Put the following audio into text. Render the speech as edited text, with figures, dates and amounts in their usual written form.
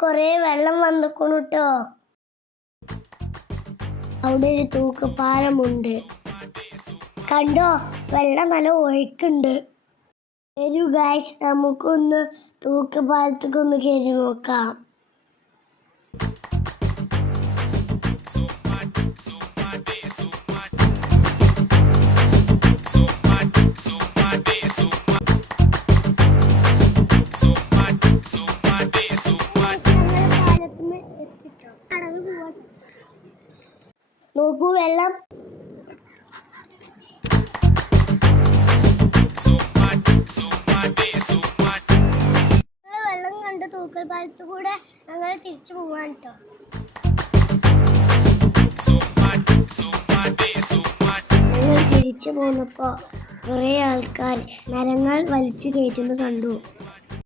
കൊറേ വെള്ളം വന്നിക്കണു ട്ടോ. അവിടെ ഒരു തൂക്കുപാലമുണ്ട്. കണ്ടോ, വെള്ളം നല്ല ഒഴുക്കുണ്ട്. വരൂ ഗൈസ്, നമുക്കൊന്ന് തൂക്കുപാലത്തേക്കൊന്ന് കയറി നോക്കാം. നോക്കൂ വെള്ളം. വെള്ളം കണ്ട് തൂക്കൽപാലത്തു കൂടെ ഞങ്ങൾ തിരിച്ചു പോവാൻ കേട്ടോ. ഞങ്ങൾ തിരിച്ചു പോന്നപ്പോ കുറെ ആൾക്കാർ മരങ്ങൾ വലിച്ചു കയറ്റുന്നത് കണ്ടു.